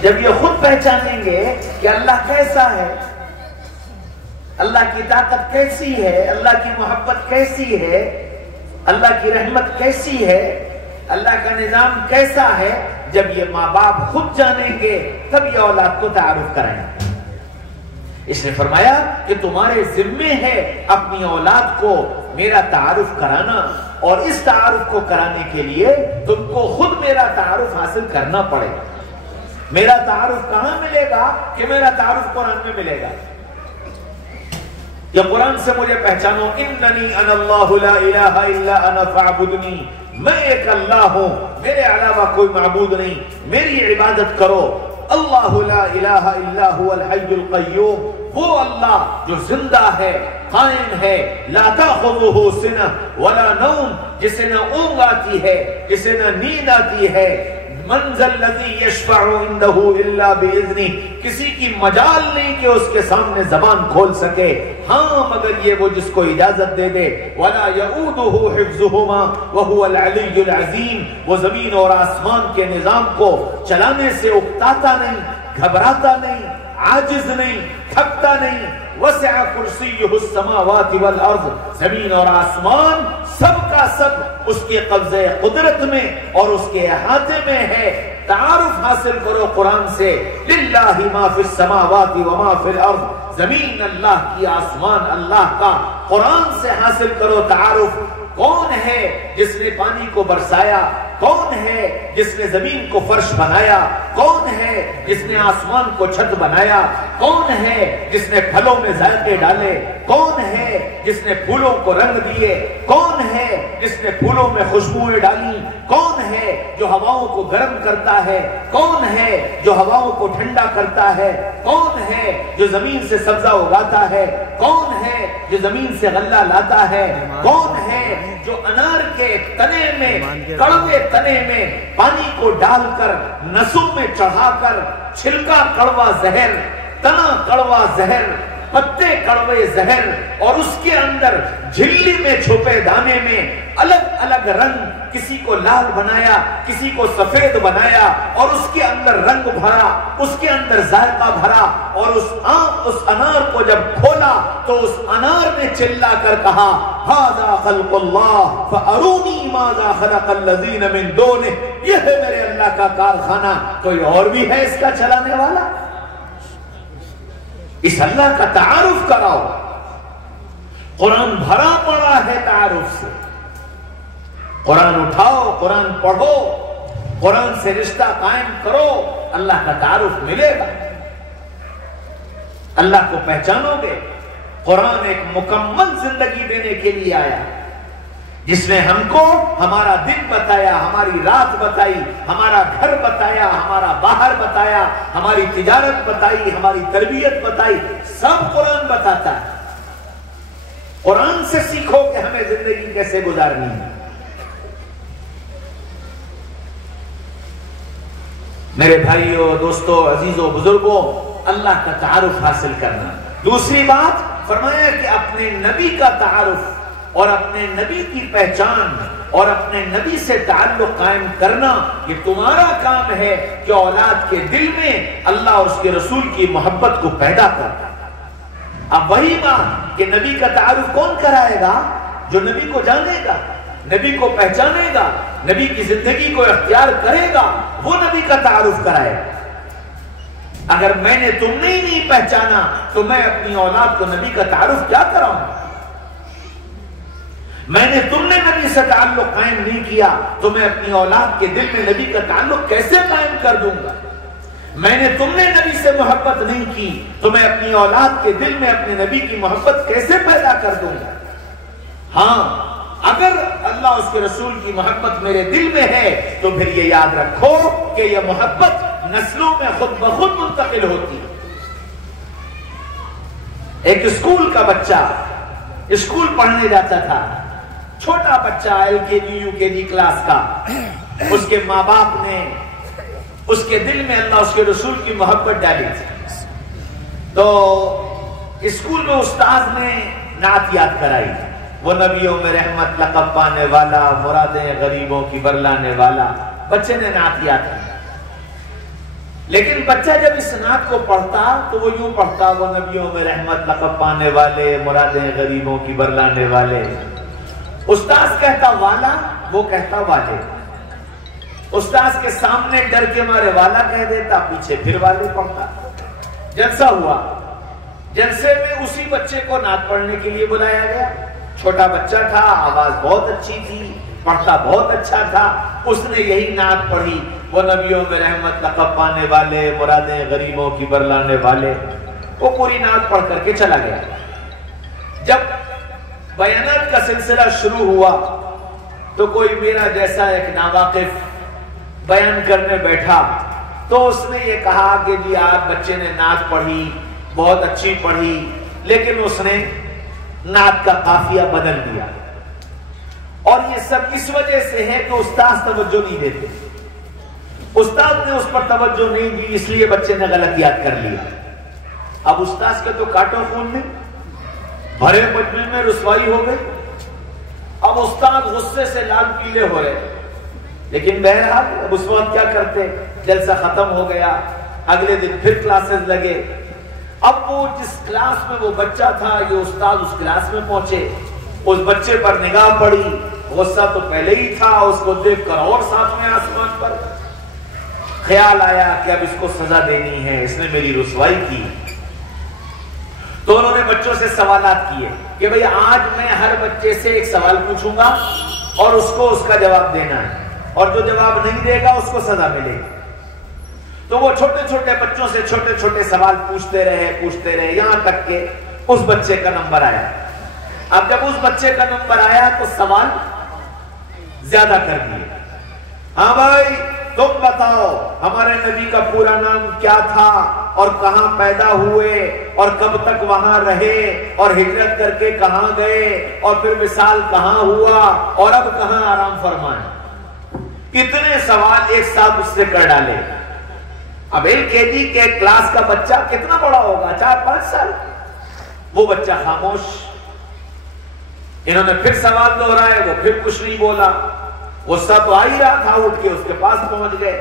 جب یہ خود پہچانیں گے کہ اللہ کیسا ہے، اللہ کی طاقت کیسی ہے، اللہ کی محبت کیسی ہے، اللہ کی رحمت کیسی ہے، اللہ کا نظام کیسا ہے، جب یہ ماں باپ خود جانیں گے تب یہ اولاد کو تعارف کرائیں گے۔ اس نے فرمایا کہ تمہارے ذمے ہے اپنی اولاد کو میرا تعارف کرانا، اور اس تعارف کو کرانے کے لیے تم کو خود میرا تعارف حاصل کرنا پڑے گا۔ میرا تعارف کہاں ملے گا؟ کہ میرا تعارف قرآن میں ملے گا۔ جب قرآن سے مجھے پہچانو، اننی انا اللہ لا الہ الا انا فاعبدنی، میں ایک اللہ ہوں، میرے علاوہ کوئی معبود نہیں، میری عبادت کرو۔ اللہ لا الہ الا هو الحی القیوم، وہ اللہ جو زندہ ہے، قائم ہے، لا تأخذہ سنہ ولا نوم، جسے نہ اونگ آتی ہے، جسے نہ نیند آتی ہے۔ من ذا الذی یشفع عندہ الا باذنہ، کسی کی مجال نہیں کہ اس کے سامنے زبان کھول سکے، ہاں مگر یہ وہ جس کو اجازت دے دے۔ ولا یعودہ حفظہما وہو العلی العظیم، وہ زمین اور آسمان کے نظام کو چلانے سے اکتاتا نہیں، گھبراتا نہیں، عاجز نہیں، تھکتا نہیں۔ وسع کرسیہ السماوات والارض، زمین اور آسمان سب کا سب اس کے قبضے قدرت میں اور اس کے احاطے میں ہے۔ تعارف حاصل کرو قرآن سے، للہ ما فی السماوات وما فی الارض، زمین اللہ کی، آسمان اللہ کا، قرآن سے حاصل کرو تعارف۔ کون ہے جس نے پانی کو برسایا؟ کون ہے جس نے زمین کو فرش بنایا؟ کون ہے جس نے آسمان کو چھت بنایا؟ کون ہے جس نے پھلوں میں ذائقے ڈالے؟ کون ہے جس نے پھولوں کو رنگ دیے؟ کون ہے جس نے پھولوں میں خوشبوئیں ڈالی؟ کون ہے جو ہواؤں کو گرم کرتا ہے؟ کون ہے جو ہواؤں کو ٹھنڈا کرتا ہے؟ کون ہے جو زمین سے سبزہ اگاتا ہے؟ کون ہے جو زمین سے غلہ لاتا ہے؟ کون ہے جو انار کے تنے میں، کڑوے تنے میں پانی کو ڈال کر نسوں میں چڑھا کر چھلکا کڑوا زہر، تنا کڑوا زہر، پتے کڑوے زہر، اور اس کے اندر جھلی میں چھپے دانے میں الگ الگ رنگ، کسی کو لال بنایا، کسی کو سفید بنایا، اور اس کے اندر رنگ بھرا، اس کے اندر ذائقہ بھرا، اور اس انار کو جب کھولا تو اس انار نے چلا کر کہا ھذا خلق اللہ فارونی ماذا خلق الذین من دونہ، یہ ہے میرے اللہ کا کارخانہ، کوئی اور بھی ہے اس کا چلانے والا؟ اس اللہ کا تعارف کراؤ۔ قرآن بھرا پڑا ہے تعارف سے۔ قرآن اٹھاؤ، قرآن پڑھو، قرآن سے رشتہ قائم کرو، اللہ کا تعارف ملے گا، اللہ کو پہچانو گے۔ قرآن ایک مکمل زندگی دینے کے لیے آیا، جس نے ہم کو ہمارا دن بتایا، ہماری رات بتائی، ہمارا گھر بتایا، ہمارا باہر بتایا، ہماری تجارت بتائی، ہماری تربیت بتائی، سب قرآن بتاتا ہے۔ قرآن سے سیکھو کہ ہمیں زندگی کیسے گزارنی ہے۔ میرے بھائیوں، دوستوں، عزیزوں، بزرگوں، اللہ کا تعارف حاصل کرنا۔ دوسری بات فرمایا کہ اپنے نبی کا تعارف اور اپنے نبی کی پہچان اور اپنے نبی سے تعلق قائم کرنا، یہ تمہارا کام ہے کہ اولاد کے دل میں اللہ اور اس کے رسول کی محبت کو پیدا کر۔ اب وہی بات کہ نبی کا تعارف کون کرائے گا؟ جو نبی کو جانے گا، نبی کو پہچانے گا، نبی کی زندگی کو اختیار کرے گا، وہ نبی کا تعارف کرائے گا۔ اگر میں نے تم نے ہی نہیں پہچانا تو میں اپنی اولاد کو نبی کا تعارف کیا کراؤں؟ میں نے تم نے نبی سے تعلق قائم نہیں کیا تو میں اپنی اولاد کے دل میں نبی کا تعلق کیسے قائم کر دوں گا؟ میں نے تم نے نبی سے محبت نہیں کی تو میں اپنی اولاد کے دل میں اپنے نبی کی محبت کیسے پیدا کر دوں گا؟ ہاں، اگر اللہ اس کے رسول کی محبت میرے دل میں ہے تو پھر یہ یاد رکھو کہ یہ محبت نسلوں میں خود بخود منتقل ہوتی ہے۔ ایک اسکول کا بچہ اسکول پڑھنے جاتا تھا، چھوٹا بچہ LKG UKG کلاس کا، اس کے ماں باپ نے اس کے دل میں اللہ اس کے رسول کی محبت ڈالی تھی، تو اسکول میں استاذ نے نعت یاد کرائی، وہ نبیوں میں رحمت لقب پانے والا، مرادیں غریبوں کی برلانے والا، بچے نے نعت یاد کی۔ لیکن بچہ جب اس نعت کو پڑھتا تو وہ یوں پڑھتا، وہ نبیوں میں رحمت لقب پانے والے، مرادیں غریبوں کی برلانے والے۔ استاذ کہتا والا، وہ کہتا والے۔ استاذ کے سامنے ڈر کے مارے والا کہہ دیتا، پیچھے پھر والے پڑھتا۔ جلسہ ہوا، جلسے میں اسی بچے کو نعت پڑھنے کے لیے بلایا گیا۔ چھوٹا بچہ تھا، آواز بہت اچھی تھی، پڑھتا بہت اچھا تھا۔ اس نے یہی نعت پڑھی، وہ نبیوں میں رحمت لقب پانے والے، مرادیں غریبوں کی برلانے والے۔ وہ پوری نعت پڑھ کر کے چلا گیا۔ جب بیانات کا سلسلہ شروع ہوا تو کوئی میرا جیسا ایک ناواقف بیان کرنے بیٹھا تو اس نے یہ کہا کہ جی آپ بچے نے نعت پڑھی، بہت اچھی پڑھی، لیکن اس نے نعت کا قافیہ بدل دیا، اور یہ سب اس وجہ سے ہے کہ استاذ توجہ نہیں دیتے۔ استاد نے اس پر توجہ نہیں دی، اس لیے بچے نے غلط یاد کر لیا۔ اب استاذ کے تو کاٹو خون میں، بھرے مجمع میں رسوائی ہو گئی۔ اب استاد غصے سے لال پیلے ہو رہے، لیکن بہرحال اب اس وقت کیا کرتے، جلسہ ختم ہو گیا، اگلے دن پھر کلاسز لگے۔ اب وہ جس کلاس میں وہ بچہ تھا، یہ استاد اس کلاس میں پہنچے، اس بچے پر نگاہ پڑی، غصہ تو پہلے ہی تھا، اس کو دیکھ کر اور ساتویں آسمان پر خیال آیا کہ اب اس کو سزا دینی ہے، اس نے میری رسوائی کی۔ تو انہوں نے بچوں سے سوالات کیے کہ بھئی آج میں ہر بچے سے ایک سوال پوچھوں گا اور اس کو اس کا جواب دینا ہے، اور جو جواب نہیں دے گا اس کو سزا ملے گی۔ تو وہ چھوٹے چھوٹے بچوں سے چھوٹے چھوٹے سوال پوچھتے رہے یہاں تک کہ اس بچے کا نمبر آیا۔ اب جب اس بچے کا نمبر آیا تو سوال زیادہ کر دیے۔ ہاں بھائی تم بتاؤ ہمارے نبی کا پورا نام کیا تھا اور کہاں پیدا ہوئے اور کب تک وہاں رہے اور ہجرت کر کے کہاں گئے اور پھر وصال کہاں ہوا اور اب کہاں آرام فرمائے۔ اتنے سوال ایک ساتھ اس سے کر ڈالے۔ اب LKG کے کلاس کا بچہ کتنا بڑا ہوگا، 4-5 سال، وہ بچہ خاموش۔ انہوں نے پھر سوال دہرائے، وہ پھر کچھ نہیں بولا۔ غصہ تو آ ہی رہا تھا، اٹھ کے اس کے پاس پہنچ گئے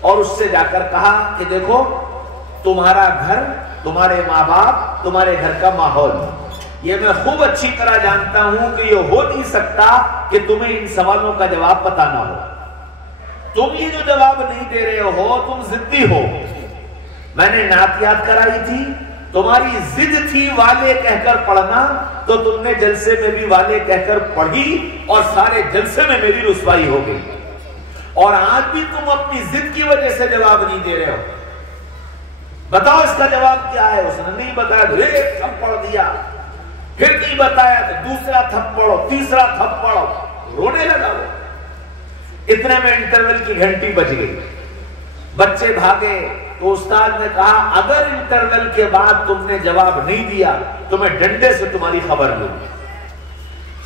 اور اس سے جا کر کہا کہ دیکھو تمہارا گھر، تمہارے ماں باپ، تمہارے گھر کا ماحول، یہ میں خوب اچھی طرح جانتا ہوں کہ یہ ہو نہیں سکتا کہ تمہیں ان سوالوں کا جواب پتہ نہ ہو۔ تم یہ جو جواب نہیں دے رہے ہو تم ضدی ہو۔ میں نے نعت یاد کرائی تھی، تمہاری ضد تھی والے کہہ کر پڑھنا، تو تم نے جلسے میں بھی والے کہہ کر پڑھی اور سارے جلسے میں میری رسوائی ہو گئی، اور آج بھی تم اپنی ضد کی وجہ سے جواب نہیں دے رہے ہو۔ بتاؤ اس کا جواب کیا ہے۔ اس نے نہیں بتایا تو ایک تھپڑ دیا، پھر نہیں بتایا تو دوسرا تھپڑ، تیسرا تھپڑ، رونے لگا وہ۔ اتنے میں انٹرول کی گھنٹی بج گئی، بچے بھاگے تو استاد نے کہا اگر انٹرول کے بعد تم نے جواب نہیں دیا تو میں ڈنڈے سے تمہاری خبر لوں۔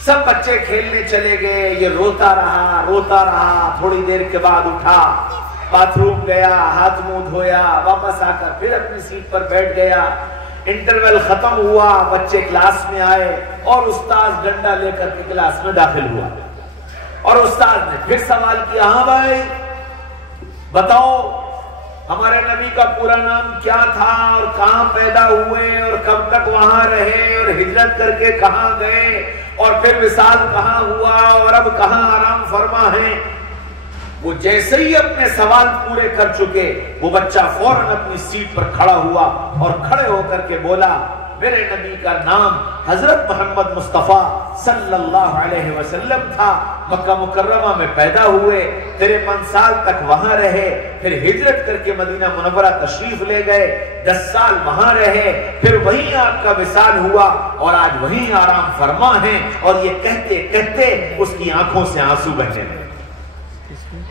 سب بچے کھیلنے چلے گئے، یہ روتا رہا، تھوڑی دیر کے بعد اٹھا، باتھ روم گیا، ہاتھ منہ دھویا، واپس آ کر پھر اپنی سیٹ پر بیٹھ گیا۔ انٹرول ختم ہوا، بچے کلاس میں آئے اور استاد ڈنڈا لے کر کے کلاس میں داخل ہوا، اور استاد نے پھر سوال کیا، ہاں بھائی بتاؤ ہمارے نبی کا پورا نام کیا تھا اور کہاں پیدا ہوئے اور کب تک وہاں رہے اور ہجرت کر کے کہاں گئے اور پھر وصال کہاں ہوا اور اب کہاں آرام فرما ہے۔ وہ جیسے ہی اپنے سوال پورے کر چکے، وہ بچہ فوراً اپنی سیٹ پر کھڑا ہوا اور کھڑے ہو کر کے بولا میرے نبی کا نام حضرت محمد مصطفیٰ صلی اللہ علیہ وسلم تھا، مکہ مکرمہ میں پیدا ہوئے، 53 سال تک وہاں رہے، پھر ہجرت کر کے مدینہ منورہ تشریف لے گئے، 10 سال وہاں رہے، پھر وہیں آپ کا وصال ہوا اور آج وہیں آرام فرما ہیں۔ اور یہ کہتے کہتے اس کی آنکھوں سے آنسو بہنے لگے۔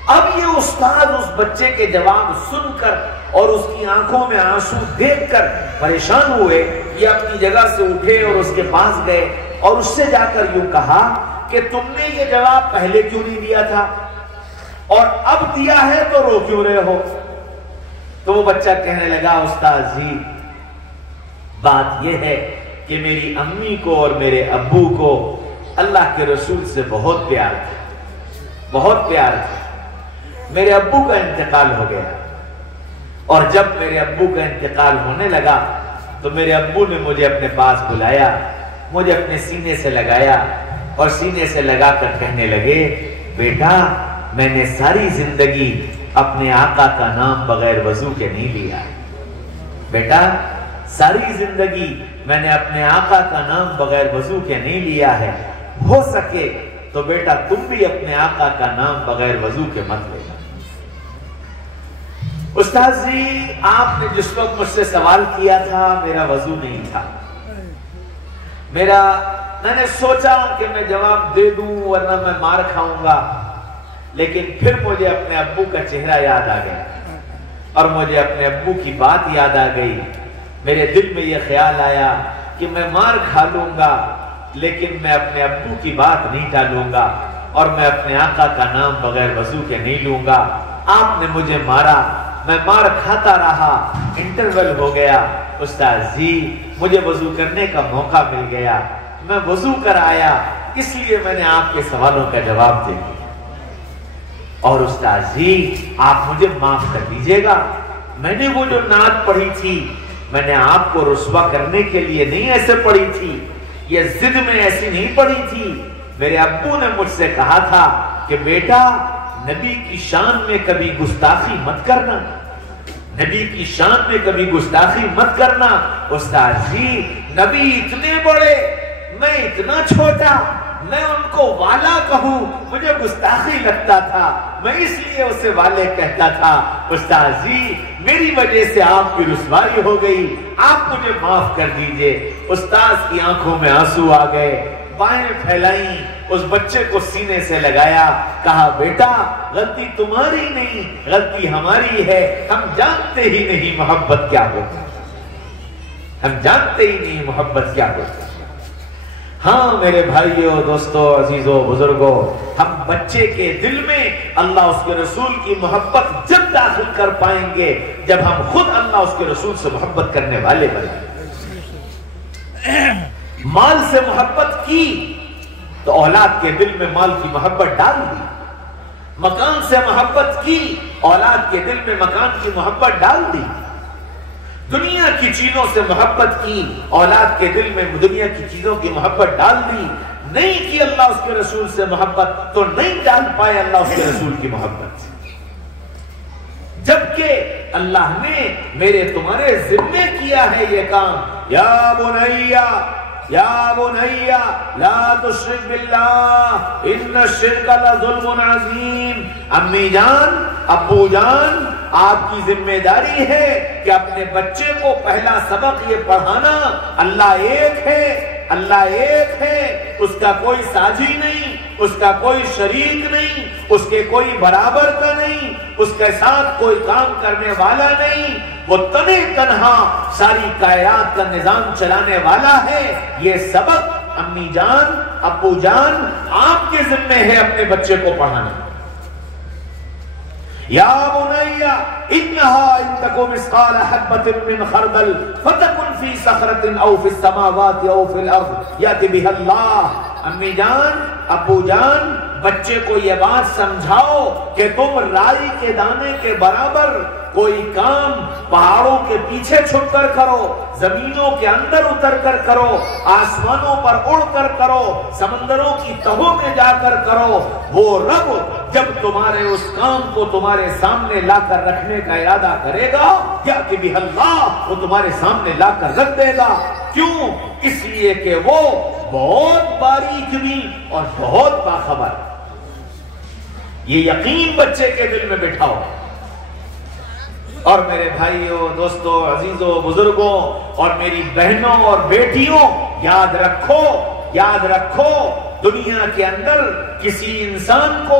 اب یہ استاد اس بچے کے جواب سن کر اور اس کی آنکھوں میں آنسو دیکھ کر پریشان ہوئے، یہ اپنی جگہ سے اٹھے اور اس کے پاس گئے اور اس سے جا کر یوں کہا کہ تم نے یہ جواب پہلے کیوں نہیں دیا تھا اور اب دیا ہے تو رو کیوں رہے ہو؟ تو وہ بچہ کہنے لگا استاد جی بات یہ ہے کہ میری امی کو اور میرے ابو کو اللہ کے رسول سے بہت پیار تھا، بہت پیار تھا۔ میرے ابو کا انتقال ہو گیا، اور جب میرے ابو کا انتقال ہونے لگا تو میرے ابو نے مجھے اپنے پاس بلایا، مجھے اپنے سینے سے لگایا اور سینے سے لگا کر کہنے لگے، بیٹا میں نے ساری زندگی اپنے آقا کا نام بغیر وضو کے نہیں لیا، بیٹا ساری زندگی میں نے اپنے آقا کا نام بغیر وضو کے نہیں لیا ہے، ہو سکے تو بیٹا تم بھی اپنے آقا کا نام بغیر وضو کے مت لینا۔ استاذ جی آپ نے جس وقت مجھ سے سوال کیا تھا میرا وضو نہیں تھا، میں نے سوچا کہ میں جواب دے دوں ورنہ میں مار کھاؤں گا، لیکن پھر مجھے اپنے ابو کا چہرہ یاد آ گیا اور مجھے اپنے ابو کی بات یاد آ گئی۔ میرے دل میں یہ خیال آیا کہ میں مار کھا لوں گا لیکن میں اپنے ابو کی بات نہیں ٹالوں گا اور میں اپنے آقا کا نام بغیر وضو کے نہیں لوں گا۔ آپ نے مجھے مارا، میں مار کھاتا رہا، انٹرول ہو گیا، استاذ جی مجھے وضو کرنے کا موقع مل گیا، میں وضو کر آیا، اس لیے میں نے آپ کے سوالوں کا جواب دے دیا۔ اور استاذ جی آپ مجھے معاف کر دیجئے گا، میں نے وہ جو نعت پڑھی تھی میں نے آپ کو رسوا کرنے کے لیے نہیں ایسے پڑھی تھی، یہ ضد میں ایسی نہیں پڑھی تھی۔ میرے ابو نے مجھ سے کہا تھا کہ بیٹا نبی کی شان میں کبھی گستاخی مت کرنا، نبی کی شان میں کبھی گستاخی مت کرنا۔ استاذ جی نبی اتنے بڑے میں اتنا چھوٹا، میں ان کو والا کہوں مجھے گستاخی لگتا تھا، میں اس لیے اسے والے کہتا تھا۔ استاذ جی میری وجہ سے آپ کی رسوائی ہو گئی، آپ مجھے معاف کر دیجئے۔ استاذ کی آنکھوں میں آنسو آ گئے، بائیں پھیلائیں، اس بچے کو سینے سے لگایا، کہا بیٹا غلطی تمہاری نہیں غلطی ہماری ہے، ہم جانتے ہی نہیں محبت کیا ہوتا، ہم جانتے ہی نہیں محبت کیا ہوتا۔ ہاں میرے بھائیوں دوستوں عزیزوں بزرگوں، ہم بچے کے دل میں اللہ اس کے رسول کی محبت جب داخل کر پائیں گے جب ہم خود اللہ اس کے رسول سے محبت کرنے والے بنیں۔ مال سے محبت کی تو اولاد کے دل میں مال کی محبت ڈال دی، مکان سے محبت کی اولاد کے دل میں مکان کی محبت ڈال دی، دنیا کی چیزوں سے محبت کی اولاد کے دل میں دنیا کی چیزوں کی محبت ڈال دی، نہیں کی اللہ اس کے رسول سے محبت تو نہیں ڈال پائے اللہ اس کے رسول کی محبت، جبکہ اللہ نے میرے تمہارے ذمے کیا ہے یہ کام۔ یا بنیا یا بنیا لا تشرک باللہ ان الشرک لظلم عظیم۔ امی جان ابو جان آپ کی ذمہ داری ہے کہ اپنے بچے کو پہلا سبق یہ پڑھانا اللہ ایک ہے، اللہ ایک ہے، اس کا کوئی ساجی نہیں، اس کا کوئی شریک نہیں، اس کے کوئی برابر کا نہیں، اس کے ساتھ کوئی کام کرنے والا نہیں، وہ تنے تنہا ساری کائنات کا نظام چلانے والا ہے۔ یہ سبق امی جان ابو جان آپ کے ذمہ ہے اپنے بچے کو پڑھانا۔ یا بنیا انہا ان تکو مثقال حبۃ من خردل فتکن فی صخرۃ او فی السماوات او فی الارض یأتی بها اللہ۔ امی جان ابو جان بچے کو یہ بات سمجھاؤ کہ تم رائی کے دانے کے برابر کوئی کام پہاڑوں کے پیچھے چھپ کر کرو، زمینوں کے اندر اتر کر کرو، آسمانوں پر اڑ کر کرو، سمندروں کی تہوں میں جا کر کرو، وہ رب جب تمہارے اس کام کو تمہارے سامنے لا کر رکھنے کا ارادہ کرے گا یأتی بہ اللہ، وہ تمہارے سامنے لا کر رکھ دے گا۔ کیوں؟ اس لیے کہ وہ بہت باریک بھی اور بہت باخبر۔ یہ یقین بچے کے دل میں بٹھاؤ۔ اور میرے بھائیوں دوستوں عزیزوں بزرگوں اور میری بہنوں اور بیٹیوں یاد رکھو دنیا کے اندر کسی انسان کو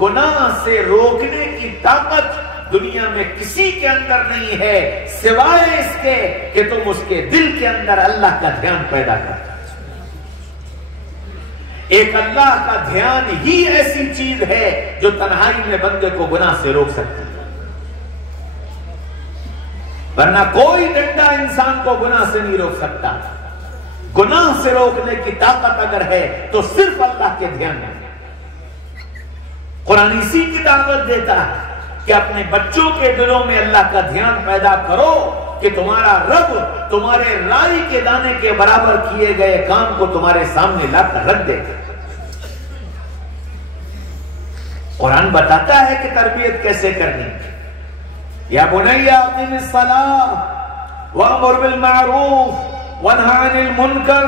گناہ سے روکنے کی طاقت دنیا میں کسی کے اندر نہیں ہے سوائے اس کے کہ تم اس کے دل کے اندر اللہ کا دھیان پیدا کرو۔ ایک اللہ کا دھیان ہی ایسی چیز ہے جو تنہائی میں بندے کو گناہ سے روک سکتی ہے، ورنہ کوئی ڈنڈا انسان کو گناہ سے نہیں روک سکتا۔ گناہ سے روکنے کی طاقت اگر ہے تو صرف اللہ کے دھیان میں۔ قرآن اسی کی دعوت دیتا ہے کہ اپنے بچوں کے دلوں میں اللہ کا دھیان پیدا کرو کہ تمہارا رب تمہارے رائی کے دانے کے برابر کیے گئے کام کو تمہارے سامنے لا کر رکھ دے گا۔ قرآن بتاتا ہے کہ تربیت کیسے کرنی۔ یا بنی اقم الصلاۃ وامر بالمعروف وانہی عن المنکر۔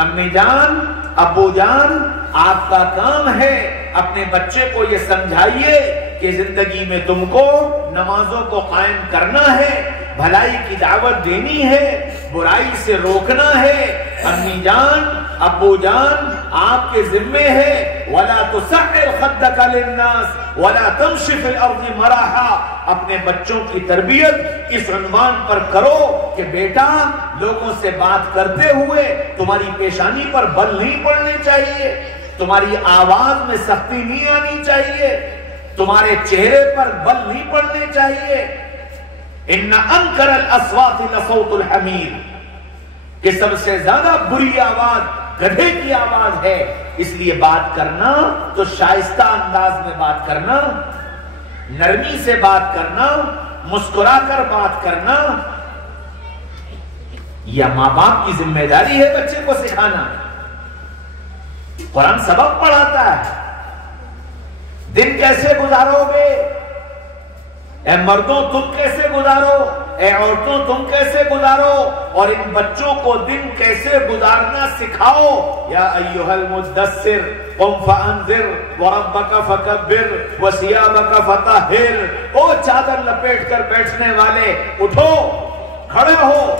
امی جان، ابو جان، آپ کا کام ہے اپنے بچے کو یہ سمجھائیے کہ زندگی میں تم کو نمازوں کو قائم کرنا ہے، بھلائی کی دعوت دینی ہے، برائی سے روکنا ہے۔ امی جان، ابو جان، آپ کے ذمے ہے وَلَا تُسَعِّرْ خَدَّكَ لِلنَّاسِ وَلَا تَمْشِ فِي الْأَرْضِ مَرَحًا۔ اپنے بچوں کی تربیت اس عنوان پر کرو کہ بیٹا لوگوں سے بات کرتے ہوئے تمہاری پیشانی پر بل نہیں پڑنے چاہیے، تمہاری آواز میں سختی نہیں آنی چاہیے، تمہارے چہرے پر بل نہیں پڑنے چاہیے۔ ان انکر الاصوات لصوت الحمیر، کہ سب سے زیادہ بری آواز گدھے کی آواز ہے، اس لیے بات کرنا تو شائستہ انداز میں بات کرنا، نرمی سے بات کرنا، مسکرا کر بات کرنا، یہ ماں باپ کی ذمہ داری ہے بچے کو سکھانا۔ قرآن سبق پڑھاتا ہے، دن کیسے گزارو گے، اے مردوں تم کیسے گزارو، اے عورتوں تم کیسے گزارو، اور ان بچوں کو دن کیسے گزارنا سکھاؤ۔ یا ایھا المدثر قم فانذر وربک فکبر وثیابک فطہر۔ او چادر لپیٹ کر بیٹھنے والے، اٹھو، کھڑے ہو،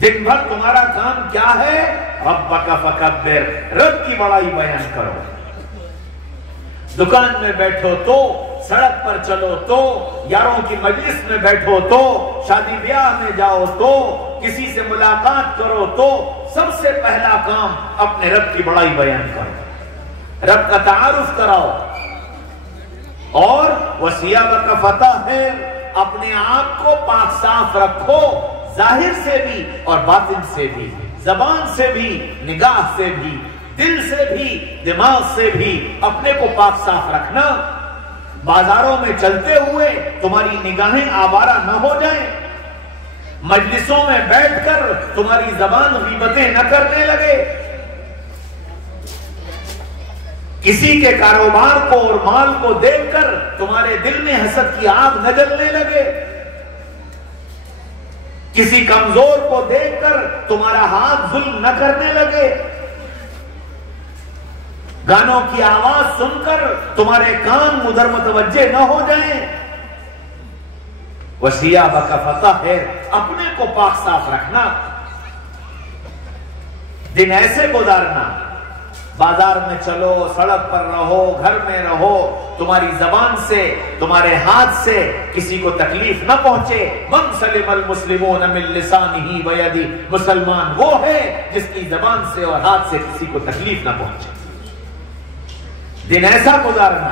دن بھر تمہارا کام کیا ہے؟ ربک فکبر، رب کی بڑائی بیان کرو۔ دکان میں بیٹھو تو، سڑک پر چلو تو، یاروں کی مجلس میں بیٹھو تو، شادی بیاہ میں جاؤ تو، کسی سے ملاقات کرو تو، سب سے پہلا کام اپنے رب کی بڑائی بیان کرو، رب کا تعارف کراؤ۔ اور وثیابک فطہر، اپنے آپ کو پاک صاف رکھو، ظاہر سے بھی اور باطن سے بھی، زبان سے بھی، نگاہ سے بھی، دل سے بھی، دماغ سے بھی اپنے کو پاک صاف رکھنا۔ بازاروں میں چلتے ہوئے تمہاری نگاہیں آوارہ نہ ہو جائیں، مجلسوں میں بیٹھ کر تمہاری زبان غیبتیں نہ کرنے لگے، کسی کے کاروبار کو اور مال کو دیکھ کر تمہارے دل میں حسد کی آگ نہ جلنے لگے، کسی کمزور کو دیکھ کر تمہارا ہاتھ ظلم نہ کرنے لگے، گانوں کی آواز سن کر تمہارے کان ادھر متوجہ نہ ہو جائیں۔ وثیابک فطہر، اپنے کو پاک صاف رکھنا، دن ایسے گزارنا، بازار میں چلو، سڑک پر رہو، گھر میں رہو، تمہاری زبان سے، تمہارے ہاتھ سے کسی کو تکلیف نہ پہنچے۔ من سلم المسلمون من لسانہ ویدہ، مسلمان وہ ہے جس کی زبان سے اور ہاتھ سے کسی کو تکلیف نہ پہنچے۔ دن ایسا گزارنا،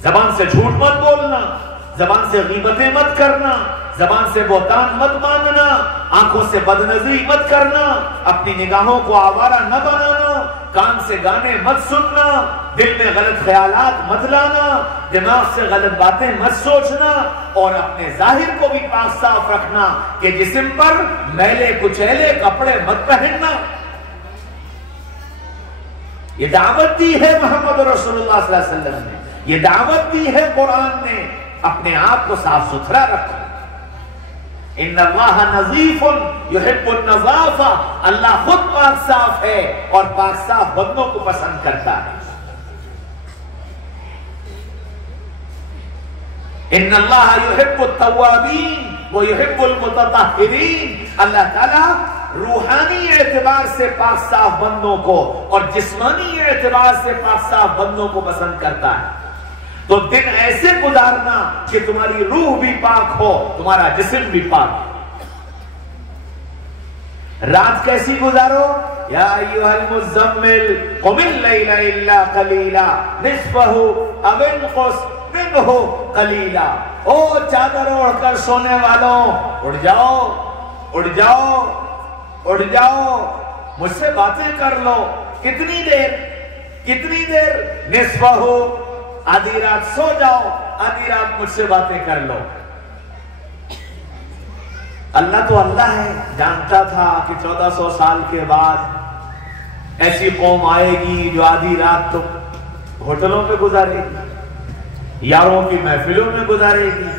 زبان سے جھوٹ مت بولنا، زبان سے غیبتیں مت کرنا، زبان سے بہتان مت باندھنا، آنکھوں سے بدنظری مت کرنا، اپنی نگاہوں کو آوارہ نہ بنانا، کان سے گانے مت سننا، دل میں غلط خیالات مت لانا، دماغ سے غلط باتیں مت سوچنا، اور اپنے ظاہر کو بھی پاک صاف رکھنا کہ جسم پر میلے کچیلے کپڑے مت پہننا۔ یہ دعوت دی ہے محمد رسول اللہ صلی اللہ علیہ وسلم نے، یہ دعوت دی ہے قرآن نے، اپنے آپ کو صاف ستھرا رکھو۔ ان اللہ نظیف یحب النظافہ، اللہ خود پاک صاف ہے اور پاک صاف بندوں کو پسند کرتا ہے۔ ان اللہ یحب التوابین ویحب المتطہرین، اللہ تعالیٰ روحانی اعتبار سے پاک صاف بندوں کو اور جسمانی اعتبار سے پاک صاف بندوں کو پسند کرتا ہے۔ تو دن ایسے گزارنا کہ تمہاری روح بھی پاک ہو، تمہارا جسم بھی پاک ہو۔ رات کیسی گزارو؟ یا ایھا المزمل قم اللیل الا قلیلا نصفہ او انقص منہ قلیلا۔ او چادر اوڑھ کر سونے والوں، اٹھ جاؤ، اٹھ جاؤ، اٹھ جاؤ، مجھ سے باتیں کر لو۔ کتنی دیر؟ کتنی دیر؟ نصفہ، آدھی رات سو جاؤ، آدھی رات مجھ سے باتیں کر لو۔ اللہ تو اللہ ہے، جانتا تھا کہ 1400 سال کے بعد ایسی قوم آئے گی جو آدھی رات تو ہوٹلوں میں گزارے گی، یاروں کی محفلوں میں گزارے گی،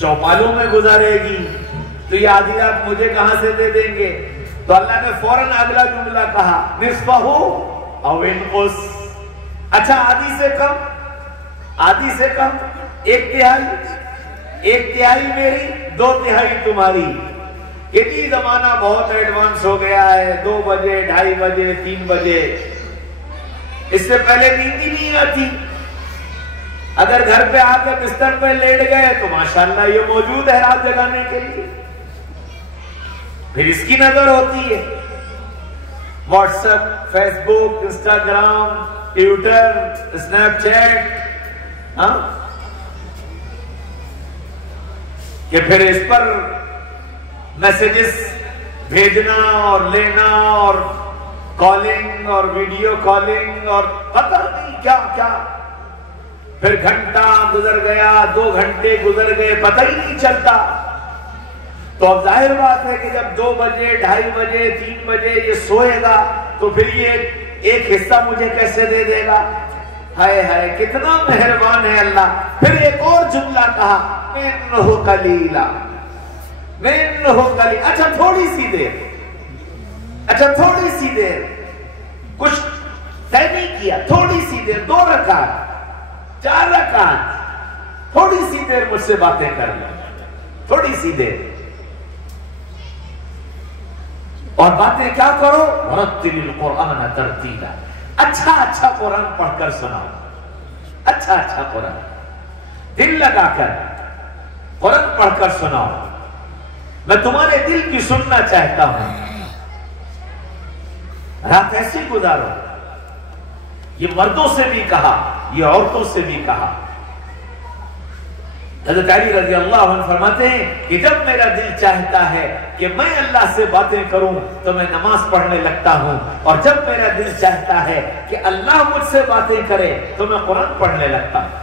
چوپالوں میں گزارے گی، تو یہ آدھی رات مجھے کہاں سے دے دیں گے؟ تو اللہ نے فوراً اگلا جملہ کہا، نصفہ او انقص، اچھا آدھی سے کم، آدھی سے کم، ایک تہائی میری، 2 تہائی تمہاری۔ یہ زمانہ بہت ایڈوانس ہو گیا ہے، 2 بجے، 2:30 بجے، 3 بجے، اس سے پہلے نیند ہی نہیں آتی۔ اگر گھر پہ آ کے بستر پہ لیٹ گئے تو ماشاءاللہ یہ موجود ہے رات جگانے کے لیے، پھر اس کی نظر ہوتی ہے۔ واٹس ایپ، فیس بک، انسٹاگرام، ٹویٹر، اسنیپ چیٹ، کہ پھر اس پر میسیجز بھیجنا اور لینا اور کالنگ اور ویڈیو کالنگ اور پتہ نہیں کیا کیا، پھر گھنٹہ گزر گیا، 2 گھنٹے گزر گئے، پتہ ہی نہیں چلتا۔ تو اب ظاہر بات ہے کہ جب 2 بجے، 2:30 بجے، 3 بجے یہ سوئے گا تو پھر یہ ایک حصہ مجھے کیسے دے دے گا؟ ہائے ہائے کتنا مہربان ہے اللہ۔ پھر ایک اور جملہ کہا، مِنْهُ قَلِيلًا، مِنْهُ قَلِيلًا، اچھا تھوڑی سی دیر، اچھا تھوڑی سی دیر، کچھ طے نہیں کیا، تھوڑی سی دیر، 2 رکعت، 4 رکعت، تھوڑی سی دیر مجھ سے باتیں کر لو، تھوڑی سی دیر، اور باتیں کیا کرو؟ وَرَتِّلِ الْقُرْآنَ تَرْتِيلًا، اچھا قرآن پڑھ کر سناؤ، اچھا قرآن دل لگا کر قرآن پڑھ کر سناؤ، میں تمہارے دل کی سننا چاہتا ہوں۔ رات ایسے گزارو، یہ مردوں سے بھی کہا، یہ عورتوں سے بھی کہا۔ حضرت علی رضی اللہ عنہ فرماتے ہیں کہ جب میرا دل چاہتا ہے کہ میں اللہ سے باتیں کروں تو میں نماز پڑھنے لگتا ہوں، اور جب میرا دل چاہتا ہے کہ اللہ مجھ سے باتیں کرے تو میں قرآن پڑھنے لگتا ہوں۔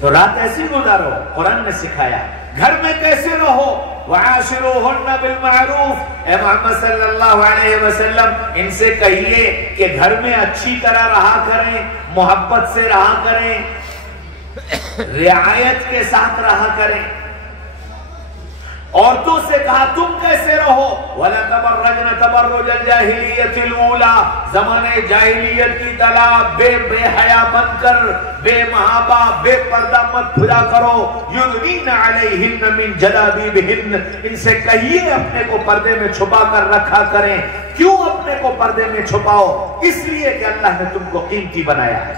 تو رات ایسی گزارو، قرآن نے سکھایا۔ گھر میں کیسے رہو؟ وَعَاشِرُوهُنَّ بِالْمَعْرُوفِ، اے محمد صلی اللہ علیہ وسلم ان سے کہیے کہ گھر میں اچھی طرح رہا کریں، محبت سے رہا کریں، رعایت کے ساتھ رہا کریں۔ عورتوں سے کہا تم کیسے رہو؟ وَلَا تَبَرَّجْنَ تَبَرُّجَ الْجَاهِلِيَّةِ الْأُولَى، زمانے جاہلیت کی طرح بے حیا بن کر، بے محابہ، بے پردہ مت پھرا کرو۔ يُدْنِينَ عَلَيْهِنَّ مِنْ جَلَابِيبِهِنَّ، ان سے کہیے اپنے کو پردے میں چھپا کر رکھا کریں۔ کیوں اپنے کو پردے میں چھپاؤ؟ اس لیے کہ اللہ نے تم کو قیمتی بنایا ہے۔